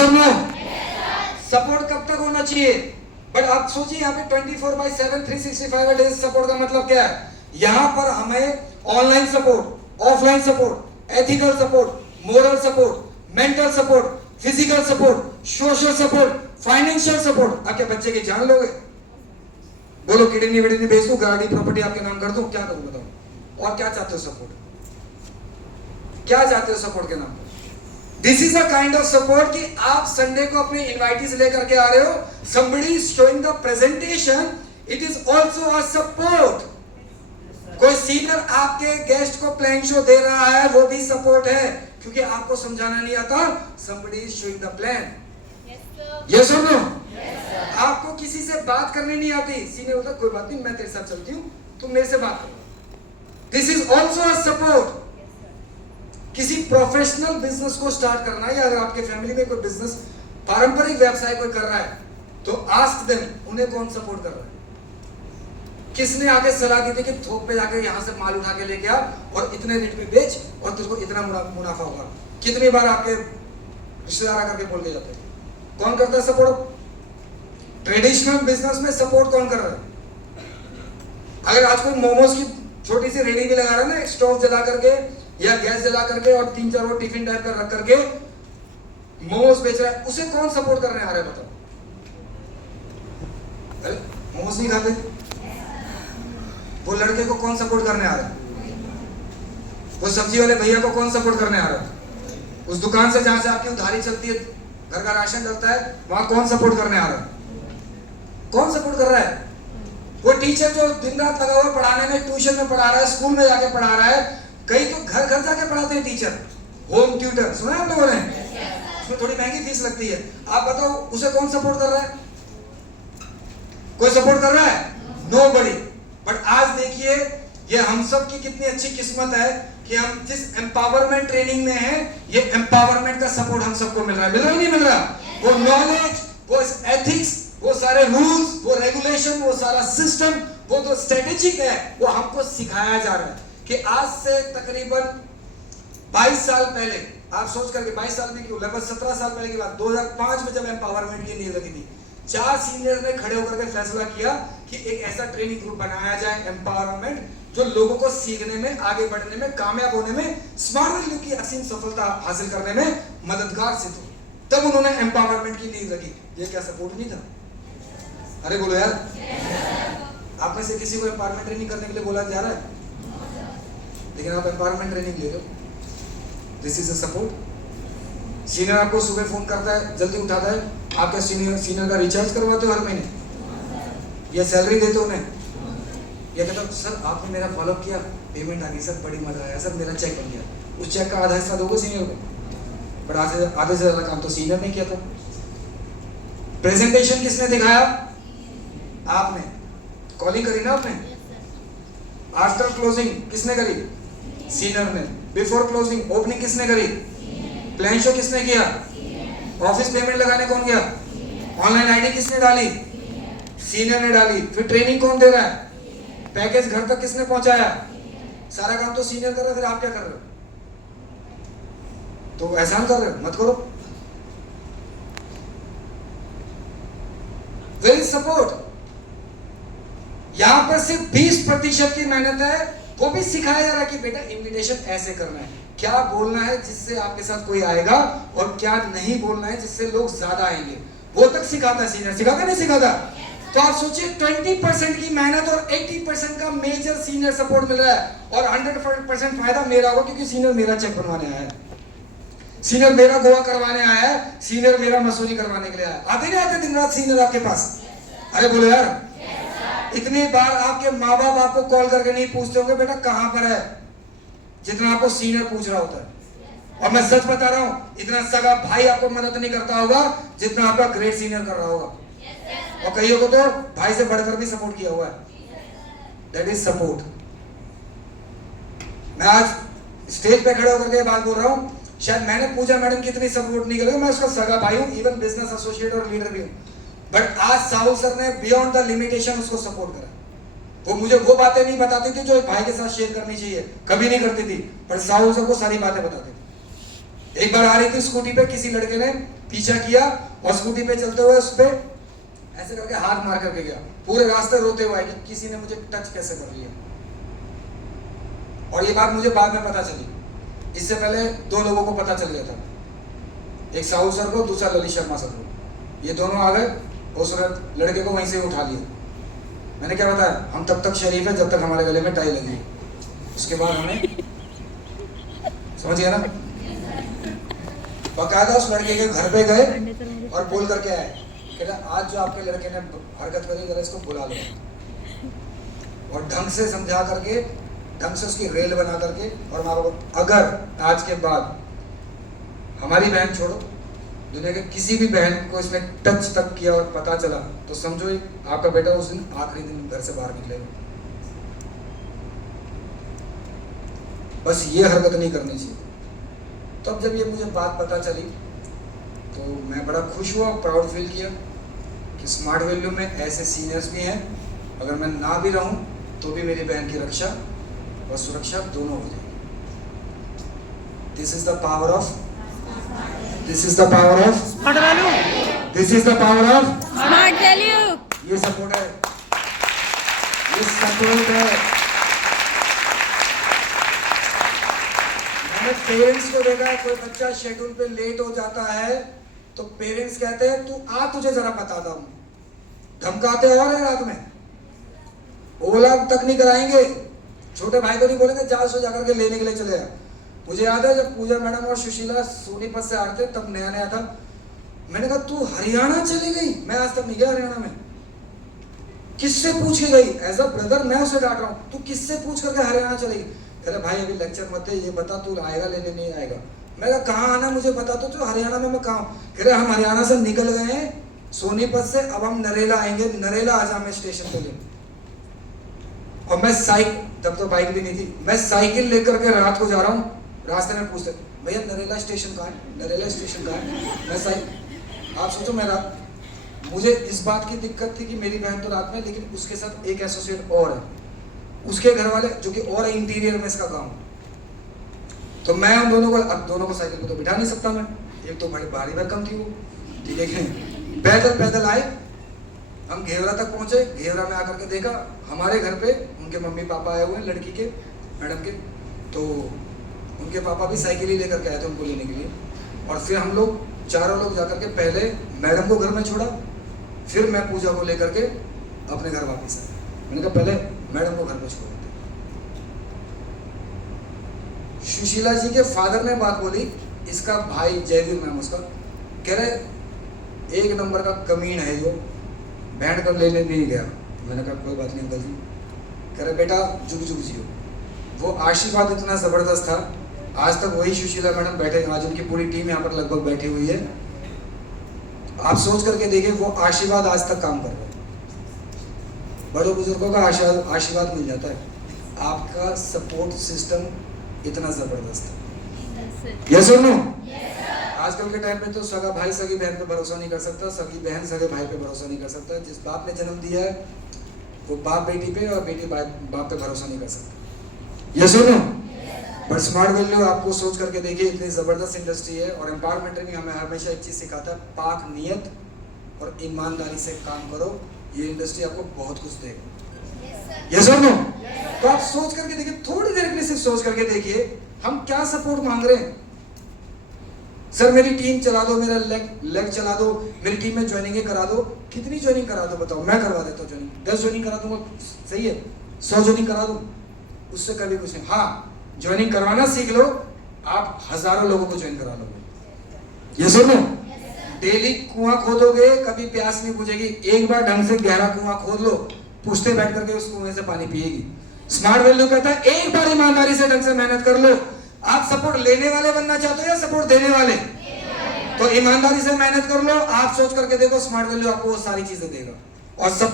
और no? Support कब तक होना चाहिए? बट आप सोचिए यहाँ पे 24/7 365 डेज सपोर्ट का मतलब क्या है? यहाँ पर हमें online support, offline support, ethical support, moral support, mental support, physical support, social support, financial support. आपके बच्चे की जान लोगे? बोलो किडनी विडनी बेच दूं, गाड़ी प्रॉपर्टी आपके नाम कर दूं, क्या करूं बताओ? और क्या चाहते हो सपोर्ट? क्या चाहते हो सपोर्ट के नाम पर? This is a kind of support कि आप संडे को अपने इनवाइटीज लेकर के आ रहे हो, somebody is showing the presentation, it is also a support। कोई सीनियर आपके गेस्ट को प्लान शो दे रहा है, वो भी सपोर्ट है, क्योंकि आपको समझाना नहीं आता। somebody is showing the plan। yes or no? आपको किसी से बात करनी नहीं आती, सीनियर होता कोई बात नहीं, मैं तेरे साथ चलती हूँ, तुम मेरे से बात करो। This is also a support. किसी प्रोफेशनल बिजनेस को स्टार्ट करना है, या अगर आपके फैमिली में कोई बिजनेस, पारंपरिक व्यवसाय कोई कर रहा है, तो आस्क देम, उन्हें कौन सपोर्ट कर रहा है? किसने आगे सलाह दी थी कि थोक पे जाके यहां से माल उठा के लेके आ और इतने रेट पे बेच और तुझको इतना मुनाफा होगा? कितनी बार आपके रिश्तेदार आकर के बोल के जाते हैं? कौन करता है सपोर्ट? ट्रेडिशनल बिजनेस में सपोर्ट कौन कर रहा है? अगर आज कोई मोमोज की छोटी सी रेडी भी लगा रहा है ना, स्टोव जला करके या गैस जला करके और 3-4 वो टिफिन टाइप का रख करके मोमोज बेच रहा है, उसे कौन सपोर्ट करने आ रहा है बताओ? अरे मोमोज नहीं खाते, वो लड़के को कौन सपोर्ट करने आ रहा है? वो सब्जी वाले भैया को कौन सपोर्ट करने आ रहा है? उस दुकान से जहां से आपकी उधारी चलती है, घर का राशन डलता है, वहां कौन सपोर्ट करने आ रहा है? कौन सपोर्ट कर रहा है? वो टीचर जो दिन रात लगा हुआ पढ़ाने में, ट्यूशन में पढ़ा रहा है, स्कूल में जाके पढ़ा रहा है, कई तो घर घर जाके पढ़ाते हैं टीचर, होम ट्यूटर, सुना है आप लोगों ने? उसमें थोड़ी महंगी फीस लगती है। आप बताओ उसे कौन सपोर्ट कर रहा है? कोई सपोर्ट कर रहा है? नोबडी। बट आज देखिए, ये हम सब की कितनी अच्छी किस्मत है कि हम जिस एम्पावरमेंट ट्रेनिंग में हैं, ये एम्पावरमेंट का सपोर्ट हम सबको मिल रहा है। मिल रहा है नहीं मिल रहा? वो नॉलेज, वो एथिक्स, वो सारे रूल्स, वो रेगुलेशन, वो सारा सिस्टम, वो जो स्ट्रेटेजिक है, वो हमको सिखाया जा रहा है। कि आज से तकरीबन 22 साल पहले, आप सोच करके 22 साल में क्यों, लगभग 17 साल पहले की बात, 2005 में जब एम्पावरमेंट की नींव लगी थी, 4 सीनियर ने खड़े होकर के फैसला किया कि एक ऐसा ट्रेनिंग ग्रुप बनाया जाए, एम्पावरमेंट, जो लोगों को सीखने में, आगे बढ़ने में, कामयाब होने में, स्मार्ट वैल्यू की असीम सफलता हासिल करने में मददगार सिद्ध हो। तब उन्होंने एम्पावरमेंट की नींव रखी। ये क्या सपोर्ट नहीं था? अरे बोलो यार, आप में से किसी को एम्पावरमेंट ट्रेनिंग करने के लिए बोला जा रहा है, लेकिन आप एम्पावरमेंट ट्रेनिंग ले रहे हो। This is a support. Senior आपको सुबह फोन करता है, जल्दी उठाता है, आप क्या सीनियर का रिचार्ज करवाते हो हर महीने, या सैलरी देते हो उन्हें, या कहता सर आपने मेरा फॉलोअप किया, पेमेंट आ गई सर, बड़ी मजा आया सर, मेरा चेक बन गया। उस चेक का आधा हिस्सा दोगे सीनियर को, बट आधे से ज्यादा काम तो सीनियर ने किया था। प्रेजेंटेशन किसने दिखाया? आपने। कॉलिंग करी ना आपने? आफ्टर क्लोजिंग किसने करी? सीनियर ने। बिफोर क्लोजिंग ओपनिंग किसने करी? प्लान शो किसने किया? ऑफिस पेमेंट लगाने कौन गया? ऑनलाइन आईडी किसने डाली? सीनियर ने डाली। फिर ट्रेनिंग कौन दे रहा है? पैकेज घर तक किसने पहुंचाया? सारा काम तो सीनियर कर रहा है, फिर आप क्या कर रहे हो? तो एहसान कर रहे हो? मत करो। Where is support? यहां पर सिर्फ 20% की मेहनत है, वो भी सिखाया जा रहा है कि बेटा इनविटेशन ऐसे करना है, क्या बोलना है जिससे आपके साथ कोई आएगा, और क्या नहीं बोलना है जिससे लोग ज्यादा आएंगे, वो तक सिखाता है सीनियर। सिखाता नहीं सिखाता? तो आप सोचिए 20% की मेहनत और 80% का मेजर सीनियर सपोर्ट मिल रहा है, और 100% फायदा मेरा होगा, क्योंकि सीनियर मेरा चेक बनवाने आया है, सीनियर मेरा गोवा करवाने आया है, सीनियर मेरा मसूरी करवाने के लिए आया है। आते नहीं आते दिन रात सीनियर आपके पास? अरे बोलो यार, इतनी बार आपके माँ बाप आपको कॉल करके नहीं पूछते होंगे बेटा कहां पर है, जितना आपको सीनियर पूछ रहा होता है। और मैं सच बता रहा हूं, इतना सगा भाई आपको मदद नहीं करता होगा जितना आपका ग्रेट सीनियर कर रहा होगा, और कईयों को तो भाई से बढ़कर भी सपोर्ट किया हुआ है। That is support. मैं आज स्टेज पे खड़े होकर के बात बोल रहा हूं, शायद मैंने पूजा मैडम की इतनी सपोर्ट नहीं करी, मैं उसका सगा भाई हूं, इवन बिजनेस एसोसिएट और लीडर भी हूं, बट आज साहू सर ने बियॉन्ड द लिमिटेशन उसको सपोर्ट करा। वो मुझे वो बातें नहीं बताती थी जो एक भाई के साथ शेयर करनी चाहिए, कभी नहीं करती थी, पर साहू सर को सारी बातें बताती थी। एक बार आ रही थी स्कूटी पे, किसी लड़के ने पीछा किया और स्कूटी पे चलते हुए उस पे ऐसे करके हाथ मार करके गया, पूरे रास्ते रोते हुए कि किसी ने मुझे टच कैसे कर लिया। और ये बात मुझे बाद में पता चली, इससे पहले 2 लोगों को पता चल गया था, एक साहू सर को, दूसरा ललित शर्मा सर को। ये दोनों आ गए, उस लड़के को वहीं से उठा लिया। मैंने क्या बताया, हम तब तक शरीफ है जब तक हमारे गले में टाई लगी, उसके बाद हमें, समझ गया ना। बकायदा उस लड़के के घर पे गए और बोल करके आए कि आज जो आपके लड़के ने हरकत करी जरा इसको बुला लो, और ढंग से समझा करके, ढंग से उसकी रेल बना करके। और मारो, अगर आज के बाद हमारी बहन छोड़ो, दुनिया के किसी भी बहन को इसमें टच तक किया और पता चला तो समझो आपका बेटा उस दिन आखिरी दिन घर से बाहर निकलेगा। बस ये हरकत नहीं करनी चाहिए। तब जब ये मुझे बात पता चली तो मैं बड़ा खुश हुआ, प्राउड फील किया कि स्मार्ट वैल्यू में ऐसे सीनियर्स भी हैं, अगर मैं ना भी रहूं तो भी मेरी बहन की रक्षा और सुरक्षा दोनों हो जाएगी। This is the power of, this is the power of smart value, this is the power of smart value. ये सपोर्ट है, ये सपोर्ट है। मैंने पेरेंट्स को देखा है, कोई बच्चा शेड्यूल पे लेट हो जाता है तो पेरेंट्स कहते हैं तू आ, तुझे जरा बताता हूं, धमकाते और है रात में, ओला तक नहीं कराएंगे, छोटे भाई को नहीं बोलेंगे जा सो जाकर के लेने के लिए चले जा। मुझे याद है जब पूजा मैडम और सुशीला सोनीपत से आ रहे थे, तब नया नया था, मैंने कहा तू हरियाणा चली गई, मैं आज तक नहीं गया हरियाणा में, किससे पूछ के गई? एज अ ब्रदर मैं उसे डांट रहा हूँ, तू किससे पूछ करके हरियाणा चली गई? कह रहे भाई अभी लेक्चर मत दे, ये बता तू आएगा लेने नहीं आएगा। मैं कहा कहाँ आना मुझे बता तो हरियाणा में मैं कहाँ? कह रहे हम हरियाणा से निकल गए हैं सोनीपत से, अब हम नरेला आएंगे, नरेला आज हमें स्टेशन पे ले। और मैं साइकिल, तब तो बाइक भी नहीं थी, मैं साइकिल लेकर के रात को जा रहा हूँ, रास्ते में पूछते भैया नरेला स्टेशन कहाँ है, नरेला स्टेशन कहाँ है? मैं साइकिल, आप सोचो मैं रात, मुझे इस बात की दिक्कत थी कि मेरी बहन तो रात में, लेकिन उसके साथ एक एसोसिएट और है, उसके घर वाले जो कि और इंटीरियर में इसका काम, तो मैं उन दोनों को, अब दोनों को साइकिल को तो बिठा नहीं सकता मैं, एक तो बड़ी भारी भरकम थी वो, ठीक है। पैदल पैदल आए, हम घेवरा तक पहुंचे, घेवरा में आकर के देखा हमारे घर पे उनके मम्मी पापा आए हुए हैं लड़की के, मैडम के, तो उनके पापा भी साइकिल ही लेकर के आए थे उनको लेने के लिए। और फिर हम लोग चारों लोग जाकर के पहले मैडम को घर में छोड़ा, फिर मैं पूजा को लेकर के अपने घर वापस आया। मैंने कहा पहले मैडम को घर में छोड़ देते। सुशीला जी के फादर ने बात बोली, इसका भाई जयवीर नाम उसका, कह रहे एक नंबर का कमीन है जो, बैंड कर लेने नहीं गया। मैंने कहा कोई बात नहीं अंकल जी। कह रहे बेटा जुग जुग जियो। वो आशीर्वाद इतना ज़बरदस्त था, आज तक वही सुशीला मैडम बैठे, आज उनकी पूरी टीम यहाँ पर लगभग बैठी हुई है। आप सोच करके देखिए वो आशीर्वाद आज तक काम कर रहे हैं। बड़े बुजुर्गों का आशीर्वाद मिल जाता है, आपका सपोर्ट सिस्टम इतना ज़बरदस्त है। यस और नो? आजकल के टाइम पे तो सगा भाई सगी बहन पे भरोसा नहीं कर सकता, सगी बहन सगे भाई पे भरोसा नहीं कर सकता। जिस बाप ने जन्म दिया है वो बाप बेटी पे और बेटी बाप पे भरोसा नहीं कर सकता। यस और नो? बट स्मार्ट वैल्यू आपको सोच करके देखिए, इतनी ज़बरदस्त इंडस्ट्री है। और एम्पावरमेंट ट्रेनिंग हमें हमेशा एक चीज़ सिखाता है, पाक नीयत और ईमानदारी से काम करो, ये इंडस्ट्री आपको बहुत कुछ देगा। यस और नो? तो आप सोच करके देखिए, थोड़ी देर के लिए सिर्फ सोच करके देखिए, हम क्या सपोर्ट मांग रहे हैं। सर मेरी टीम चला दो, मेरा लेग चला दो, मेरी टीम में ज्वाइनिंग करा दो। कितनी ज्वाइनिंग करा दो बताओ, मैं करवा देता हूँ ज्वाइनिंग, 10 ज्वाइनिंग करा दूंगा, सही है, 100 ज्वाइनिंग करा दूँ, उससे कभी कुछ नहीं। हाँ ज्वाइनिंग करवाना सीख लो, आप हजारों लोगों को ज्वाइन करा लोगे। ये सुनो, डेली कुआं खोदोगे कभी प्यास नहीं बुझेगी। एक बार ढंग से गहरा कुआं खोद लो, पूछते बैठ करके उस कुएं से पानी पिएगी। स्मार्ट वैल्यू कहता है एक बार ईमानदारी से ढंग से मेहनत कर लो। आप सपोर्ट लेने वाले बनना चाहते हो या सपोर्ट देने वाले? तो ईमानदारी से मेहनत कर लो, आप सोच करके देखो स्मार्ट वैल्यू आपको वो सारी चीजें देगा। और सपोर्ट